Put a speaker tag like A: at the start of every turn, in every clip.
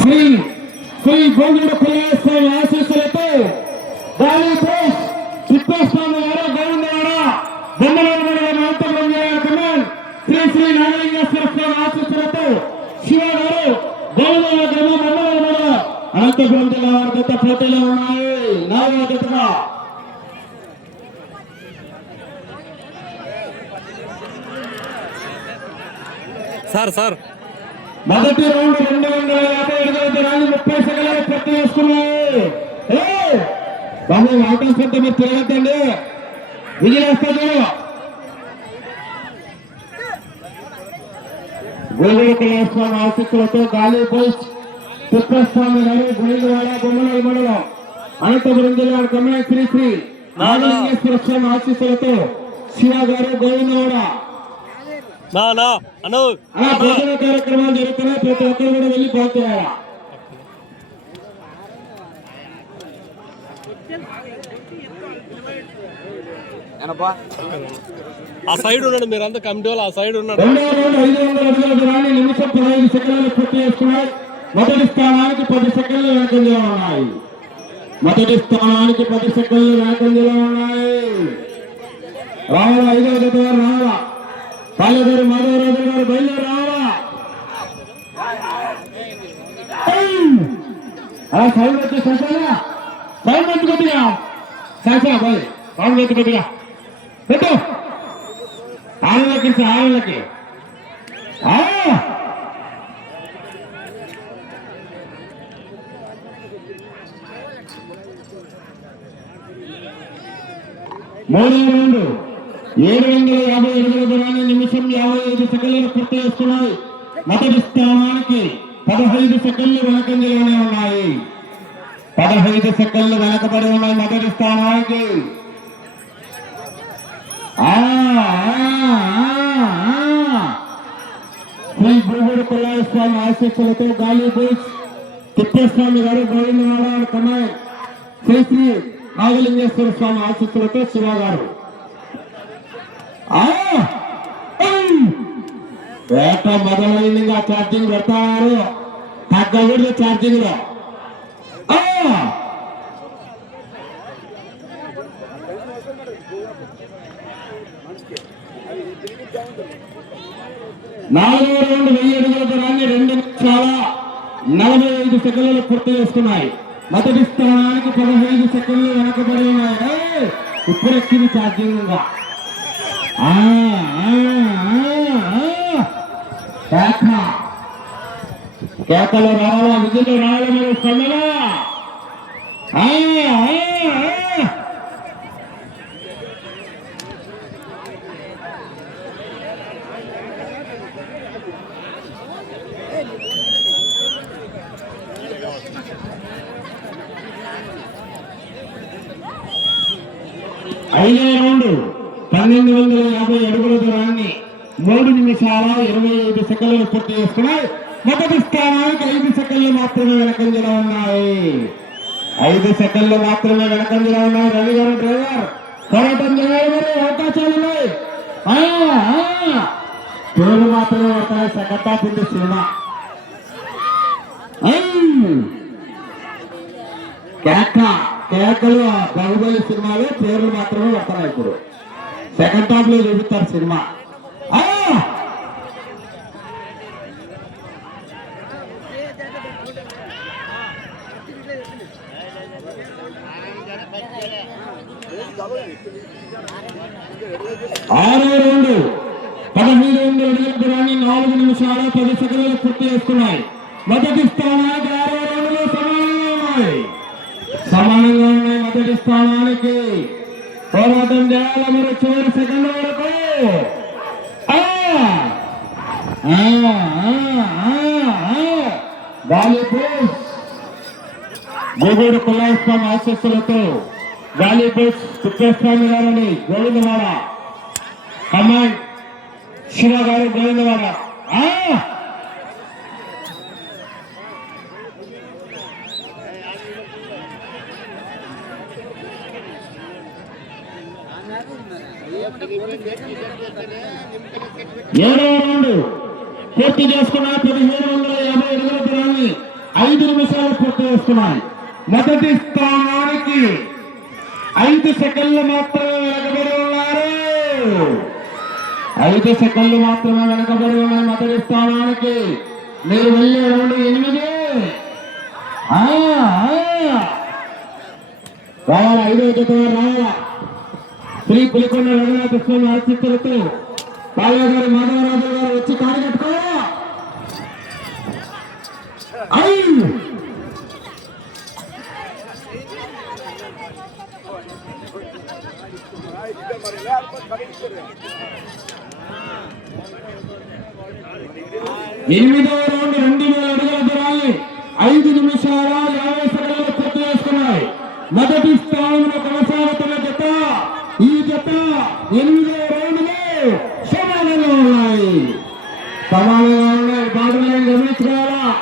A: శ్రీ శ్రీ గోవింద కులాస్వామి ఆశీస్సులతో గాలి బోస్ వారు గోవిందవాడ బొమ్మలూరు మండలం అనంతపురం జిల్లా శ్రీ శ్రీ నాగలింగేశ్వర స్వామి ఆశీస్సులతో శివ గారు గోవిందవాడ గ్రామం బొమ్మలూరు మండలం అనంతపురం జిల్లా వారి గత పోటీలో ఉన్నాయి. నాలుగో గతగా
B: సార్ సార్.
A: మొదటి రౌండ్ రెండు వందల యాభై అడుగుల దూరాన్ని ముప్పై సెకండ్లు పూర్తి చేసుకున్నాయి! బాబు అవకాశం మీరు తిరగద్దండి. విజయవేస్తా చూడు. ఆశిస్తులతో గాలి బోస్ తిప్పస్వామి గారు గోయిలవాడ బొమ్మల మండలం. అనంతపురం జిల్లా గమన శ్రీ శ్రీ నాగలింగేశ్వర స్వామి ఆశీస్సులతో శివ గారు గోవిందవాడ.
B: నా నా అను
A: అలా భోజన కార్యక్రమాలు జరుగుతున్నాయి. ప్రతి ఒక్కరు కూడా వెళ్ళి పోతున్నారు
B: ఆ సైడ్ ఉన్నాడు మీరు అంతా కమిటీ వాళ్ళు ఆ సైడ్ ఉన్నాడు
A: రెండవ రౌండ్ ఐదు వందల అడుగుల దూరాన్ని నిమిషం పదహైదు సెకండ్లు పూర్తి చేసుకున్నాయి. మొదటి స్థానానికి పది సెకండ్లు వెనకంజలో ఉన్నాయి. మొదటి స్థానానికి పది సెకండ్లు వెనకంజలో ఉన్నాయి. రావాల ఐదవ శాసనా బాయ్ సౌండ్ వచ్చి కొద్దిగా. పెట్టు. ఆరులకి ఆరులకి మూడో రెండు. ఏడు వందల యాభై ఎనిమిది దూరాన్ని నిమిషం యాభై ఐదు సెకండ్లు పూర్తి చేస్తున్నాయి మొదటి స్థానానికి పదహైదు సెకండ్లు వెనకంజలోనే ఉన్నాయి. పదహైదు సెకండ్లు వెనకబడి ఉన్నాయి మొదటి స్థానానికి. శ్రీ గురువుడు కుల్లాయ స్వామి ఆశీస్సులతో గాలి బోస్ తిప్పస్వామి గారు గోవిందవాడ కమాండ్ శ్రీ శ్రీ నాగలింగేశ్వర స్వామి ఆశీస్సులతో శివ గారు. వేట మొదలైంది ఇంకా ఛార్జింగ్ పెడతారు. తగ్గకూడదు ఛార్జింగ్లో ఆ! నాలుగో రౌండ్ వెయ్యి అడుగుల దూరాన్ని రెండు నిమిషాల నలభై ఐదు సెకండ్లు పూర్తి చేసుకున్నాయి. మొదటి స్థానానికి పదహైదు సెకండ్లు వెనకబడి ఉన్నాయి. ఇప్పుడు ఎక్కింది ఛార్జింగ్ కేక. కేకలు రావాలా? విధులు రావాలా మీరు స్పందన ఆ, ఆ, ఆ. ఐదో రౌండ్ పన్నెండు వందల యాభై దూరాన్ని మూడు నిమిషాల ఇరవై ఐదు సెకండ్లు పూర్తి చేసుకున్నాయి మొదటి స్థానానికి ఐదు సెకండ్లు మాత్రమే వెనకంజలో ఉన్నాయి. ఐదు సెకండ్లు మాత్రమే వెనకంజలో ఉన్నాయి. రవి గారు డ్రైవర్. పోరాటం చేయాలి మరి అవకాశాలు ఉన్నాయి. పేరు మాత్రమే వస్తాయి. సెకండ్ హాఫ్ ఉంది సినిమా కేక కేకలు బాహుబలి సినిమాలో పేర్లు మాత్రమే వస్తున్నాయి ఇప్పుడు. సెకండ్ హాఫ్లో చూపిస్తారు సినిమా. ఆ! ఆరో రౌండ్. పదహైదు వందల అడుగుల రాని నాలుగు నిమిషాలు పది సెకండ్లు పూర్తి చేసుకున్నాయి మొదటి స్థానానికి ఆరో రౌండ్లో సమానంగా ఉన్నాయి సమానంగా ఉన్నాయి మొదటి స్థానానికి. చేయాలి మరి చివరి సెకండ్ వరకు. ఆ! ఆ, గోగూరు కులాస్వామి ఆశస్సులతో వాలీబుల్స్ బోస్ తిప్పేస్వామి గారని గోవిందవాడ. కమాండ్. శివ గారు గోవిందవాడ. ఏడవ రౌండ్ పూర్తి చేసుకున్న పదిహేను వందల యాభై అడుగుల దూరాన్ని ఐదు నిమిషాలు పూర్తి చేస్తున్నాయి మొదటి స్థానానికి ఐదు సెకండ్లు మాత్రమే వెనకబడి ఉన్నారు. ఐదు సెకండ్లు మాత్రమే వెనకబడి ఉన్నాయి మొదటి స్థానానికి. మీరు వెళ్ళే రౌండ్ ఎనిమిది. ఆ, ఆ. రావాలా ఐదో రావాలా. శ్రీ పులికొండ రఘునాథ స్వామి ఆశిస్తులతో బాలయ్య గారు మాధవరాజు గారు వచ్చి కాడి కట్టుకోవాలా ఐదు. ఎనిమిదవ రౌండ్ రెండు వేల అడుగుల దూరాన్ని ఐదు నిమిషాల యాభై సెకండ్లు పూర్తి చేసుకున్నాయి మొదటి స్థానంలో కొనసాగుతున్న జత ఈ జత ఎనిమిదవ రౌండ్లో సమానంగా ఉన్నాయి సమానంగా ఉన్నాయి బాటలను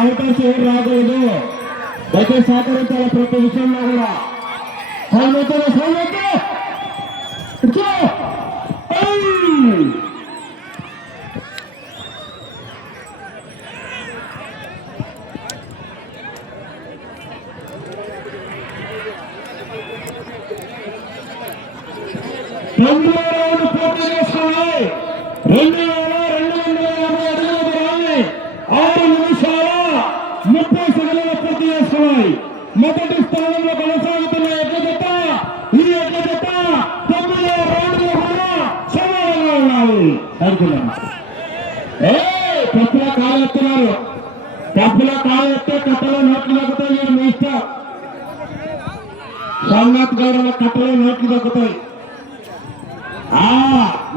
A: అవకాశం ఎవరు రాకూడదు? దయచేసి సహకరించాలి ప్రతి విషయంలో కూడా. సౌమ్యత సౌమ్యత కూర్చో. ఏయ్! రెండు రౌండ్ పూర్తి చేసుకున్నాయి రెండు వేల రెండు వందల యాభై అడుగుల దూరాన్ని ఆరు నిమిషాల ముప్పై సెకండ్ల పూర్తి చేసుకున్నాయి మొదటి స్థానంలో కొనసాగుతున్న ఎడ్ల జత ఈ ఎడ్ల జత తొమ్మిదో రౌండ్లో కూడా సమానంగా ఉన్నాయి అనుకున్నాం ఏ కప్పుల కాలు ఎత్తున్నారు. కప్పుల కాలు ఎత్తే కట్టలో నోట్లు దక్కుతాయి ఇది మీ ఇష్టం. సోమనాథ్ గౌరవ కట్టలో నోట్లు దక్కుతాయి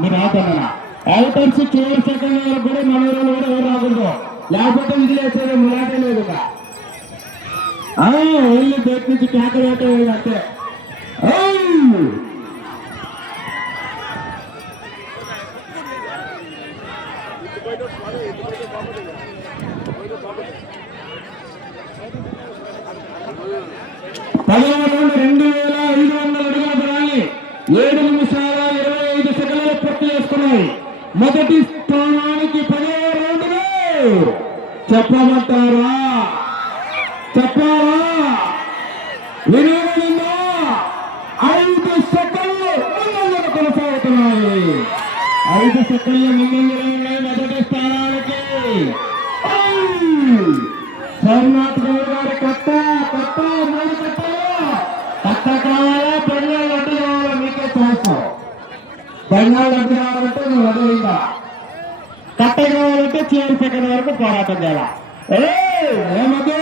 A: మీరు ఆపన్నా అవుటర్స్ చివరి సెకండ్ కూడా మన ఊరిలో కూడా ఎవరు రాకూడదు. లేకపోతే ఇది వేసేది ములాటే లేదుగా ఇక. ఆ, బయట నుంచి క్యాకర్ వేయటం అంతే ఏయ్! రెండు వేల ఐదు వందల అడుగుల దూరాన్ని ఏడు నిమిషాల ఇరవై ఐదు సెకండ్లు పూర్తి చేసుకున్నాయి మొదటి స్థానానికి పదవ రౌండ్లో చెప్పమంటారా చెప్పారా? వినోదంగా ఐదు సెకండ్లు ముందంజలు కొనసాగుతున్నాయి. ఐదు సెకండ్లు ముందంజలు ఉన్నాయి మొదటి స్థానానికి. ఐ! సోమనాథ్ గౌడ్ గారి కొత్త కొత్త మూడు కొత్తలు కొత్త కావాలా? బెంగాల్ లడ్డు కావాలా? మీకే చేస్తాం బెంగాల్ లడ్డు కావాలంటే నువ్వు వదిలిందా? కట్ట కావాలంటే చివరి సెకండ్ వరకు పోరాటం చేయాలా? ఏయ్, ఏమదే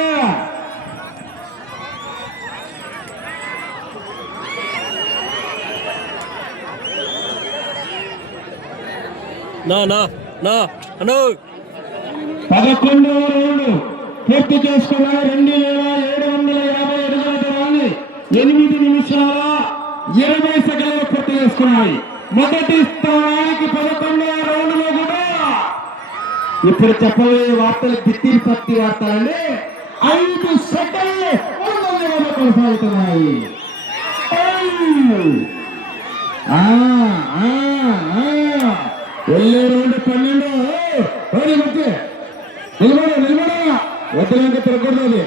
B: నా నా నా అను.
A: పదకొండవ రౌండ్ పూర్తి చేసుకున్న రెండు వేల ఏడు వందల యాభై అడుగుల దూరాన్ని ఎనిమిది నిమిషాల ఇరవై సెకండ్లు పూర్తి చేసుకున్నాయి. మొదటి స్థానానికి పదకొండవ రౌండ్లో కూడా ఇప్పుడు చెప్పబోయే వార్తలు పిత్తి పత్తి వార్తలండి. ఐదు సెకండ్లు ముందంజలో కొనసాగుతున్నాయి. ఆ, ఆ, ఆ. వెళ్ళే రౌండ్ పన్నెండు. ఓడి వచ్చి నిలబడ నిలబడ. వద్దలంటే తిరగకూడదు అది.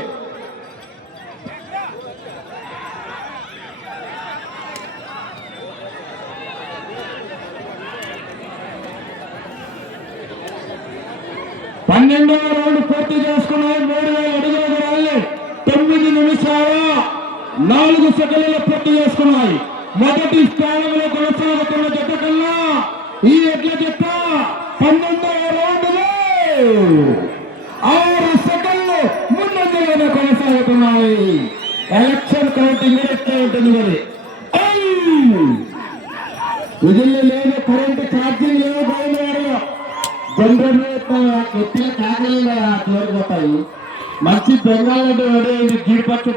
A: పన్నెండవ రౌండ్ పూర్తి చేసుకున్నాయి మూడు వేల అడుగుల దూరాన్ని తొమ్మిది నిమిషాల నాలుగు సెకండ్లు పూర్తి చేసుకున్నాయి. మొదటి స్థానంలో కొనసాగుతున్న జత కన్నా ఈ ఎడ్ల జత పన్నెండవ రౌండ్లో ఆరు సెకండ్లు ముందంజలోనే కొనసాగుతున్నాయి. ఎలక్షన్ కౌంటింగ్ ఎట్లా ఉంటుంది మరి. ఐ! లేదు కరెంట్ ఛార్జింగ్ లేవు బయలుదేరు జనరేటర్ ఎత్తిన కాకలు చేరిపోతాయి మంచి బెంగాల్ అంటే వాడేది జీడిపప్పు.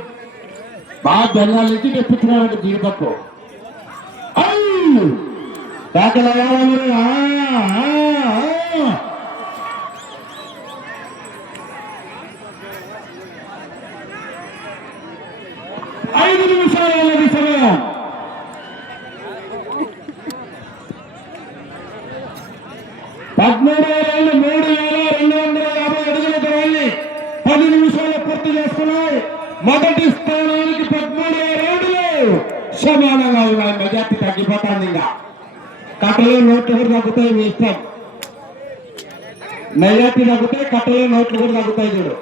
A: బాగా బెంగాల్ నుంచి తెప్పించినారంటే జీడిపప్పు. కాకలు ah, ah. ఐదు నిమిషాలు ఉన్నది సమయం. పదమూడు వేల మూడు వేల రెండు వందల యాభై అడుగుల దూరాన్ని పూర్తి చేసుకున్నాయి. మొదటి స్థానానికి పదమూడు రౌండ్లు సమానంగా ఉన్నాయి మెజార్టీ తగ్గిపోతుంది ఇంకా. కట్టలో నోట్లు కూడా తగ్గుతాయి మీ ఇష్టం. మెజార్టీ తగ్గుతాయి కట్టలో నోట్లు కూడా తగ్గుతాయి చూడు.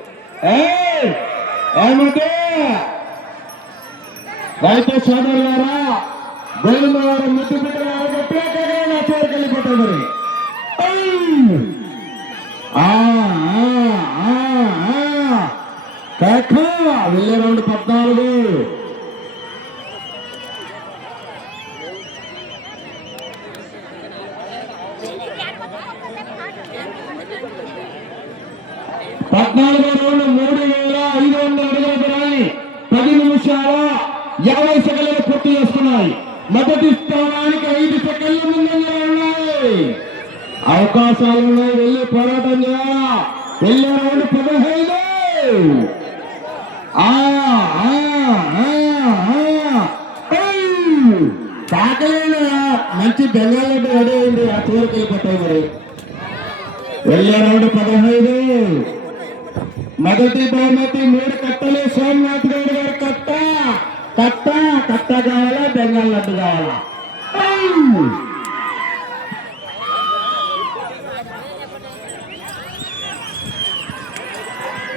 A: ఏమంటే? రైతు సోదరు గారా గోవింద గారు ముద్దు బిడ్డలు ప్రత్యేకంగా నా చివరికి వెళ్ళే రెండు పద్నాలుగు రౌండ్ మూడు వేల ఐదు వందల అడుగుల దూరాన్ని పది నిమిషాల యాభై సెకండ్లు పూర్తి చేస్తున్నాయి మొదటి స్థానానికి ఐదు సెకండ్ల ముందంగా ఉన్నాయి. అవకాశాలు ఉన్నాయి. వెళ్ళి పోరాటం చేయాలా? వెళ్ళే రౌండ్ పదహైదు ఆ, ఆ, ఆ, మంచి బెంగాళీ రెడీ అయింది. ఆ చివరికి వెళ్ళిపోతాయి మరి. వెళ్ళే రౌండ్ పదహైదు మొదటి బహుమతి మూడు కట్టలు. సోమనాథ్ గౌడ్ గారు కట్ట. కట్ట కట్ట కావాలా బెంగాల్ లడ్డు కావాలా ఐ!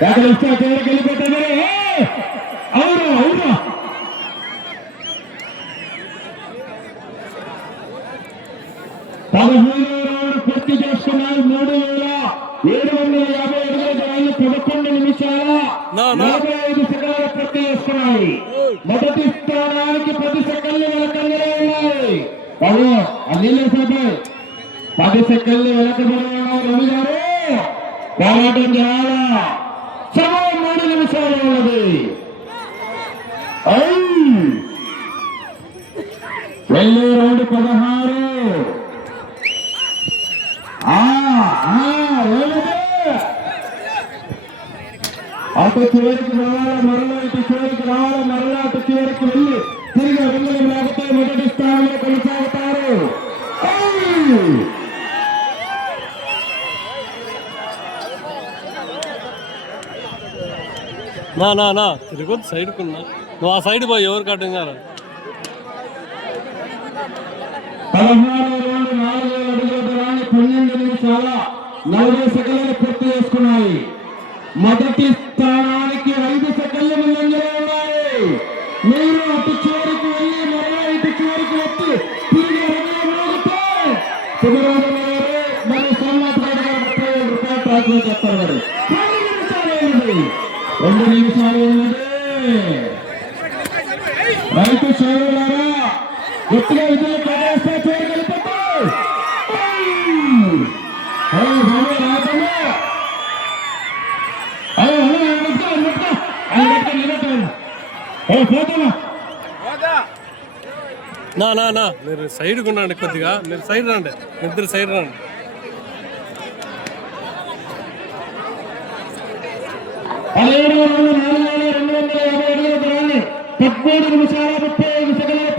A: ఎక్కడ వస్తే చివరికి వెళ్ళిపోతే మరి ఏ! అవును అవును పదహైదు రౌండ్ పూర్తి చేసుకున్నారు మూడు వేల ఏడు వందల యాభై అడుగుల దూరాన్ని పదకొండు నిమిషాల
B: నా, నా.
A: నలభై ఐదు సెకండ్లు పూర్తి చేసుకున్నాయి మొదటి స్థానానికి పది సెకండ్లు వెనకబడి ఉన్నాయి. బాబు ఆ నీళ్ళు పది సెకండ్లు వెనకబడి ఉన్నాయి రవి గారు పోరాటం చేయాలా? సమయం మూడు నిమిషాలు ఉన్నది. ఐ! వెళ్ళే రౌండ్ పదహారు. ఆ, ఆ, ఏమిటి? అటు చివరికి రావాలా మరలా ఇటు చివరికి రావాలా మరలా అటు చివరికి వెళ్ళి తిరిగి రింగులు లేకపోతే మొదటి స్థానంలో కొనసాగుతారు!
B: నా నా నా తిరగొద్దు సైడ్కున్నా. నువ్వు ఆ సైడ్ పోయి ఎవరు కట్టం కాదు
A: పదహారు రౌండ్ నాలుగు వేల అడుగుల దూరాన్ని పన్నెండు నిమిషాల నలభై సెకండ్లు పూర్తి చేసుకున్నాయి. మొదటి స్థానానికి ఐదు సెకండ్లు ముందంజలో ఉన్నాయి మీరు అటు చివరికి వెళ్ళి మరలా ఇటు చివరికి వచ్చి తిరిగి రంగులో మోగితే సుబ్రహ్మణ్యం గారు మరియు సోమనాథ్ రెడ్డి గారు ముప్పై వేల రూపాయలు ట్రాక్లో చెప్తారు మరి రెండు నిమిషాలు ఉన్నది రెండు నిమిషాలు ఉన్నది రైతు సోదరులారా గట్టిగా
B: నా మీరు సైడ్ ఉండండి కొద్దిగా. మీరు సైడ్ రండి. ఇద్దరు సైడ్ రండి.
A: పదిహేడు వందల నాలుగు వేల రెండు వందల యాభై అడుగుల దూరాన్ని పదమూడు నిమిషాల ముప్పై ఐదు సెకండ్ల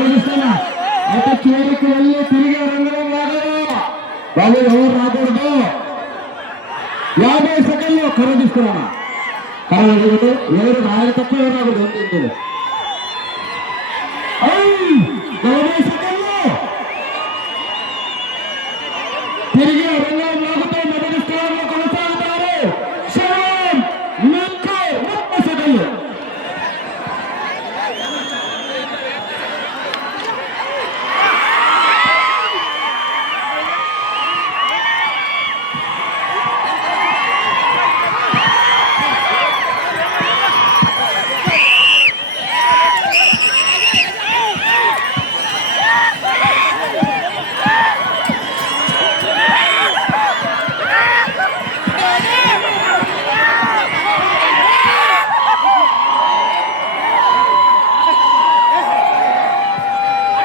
A: రాజు అటు చివరికి వెళ్ళి తిరిగి రంగులో లాగరా బాబు ఎవరు రాకూడదు. యాభై సెకండ్లు కరగిస్తున్నా కరగదు ఎవరు రాయలు తప్ప ఎవరు రాకూడదు ఏం తెలియదు ఐ! నలభై సెకండ్లు తిరిగి రంగం లాగుతూ మొదటి స్థానంలో కొనసాగుతారు సమయం మీకు ముప్పై సెకండ్లు
B: ఏడు నువ్వు ఇటు రా. అవును బయట.
A: కొని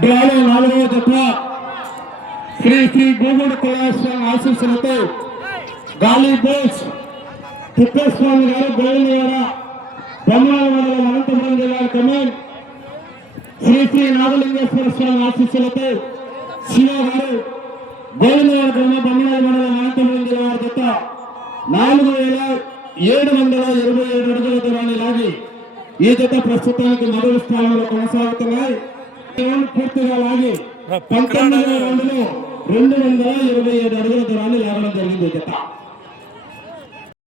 A: డ్రాలో నాలుగవ జత శ్రీ శ్రీ గోగుడు కులాస్వామి ఆశీస్సులతో గాలి బోస్ తిప్పేస్వామి గారు గోవిందవాడ బొమ్మల మండలం అనంతపురం జిల్లా కమాండ్ శ్రీ శ్రీ నాగలింగేశ్వర స్వామి ఆశీస్సులతో శివ గారు గోవిందవాడ గ్రామ బొమ్మల మండలం అనంతపురం జిల్లా వారి నాలుగు వేల ఏడు వందల ఇరవై ఏడు అడుగుల దూరాన్ని లాగి ఈ జత ప్రస్తుతానికి మొదటి స్థానంలో కొనసాగుతున్నాయి. పూర్తిగా లాగి పంతొమ్మిదవ రౌండ్లో రెండు వందల ఇరవై ఏడు అడుగుల దూరాన్ని లాగడం జరిగింది జత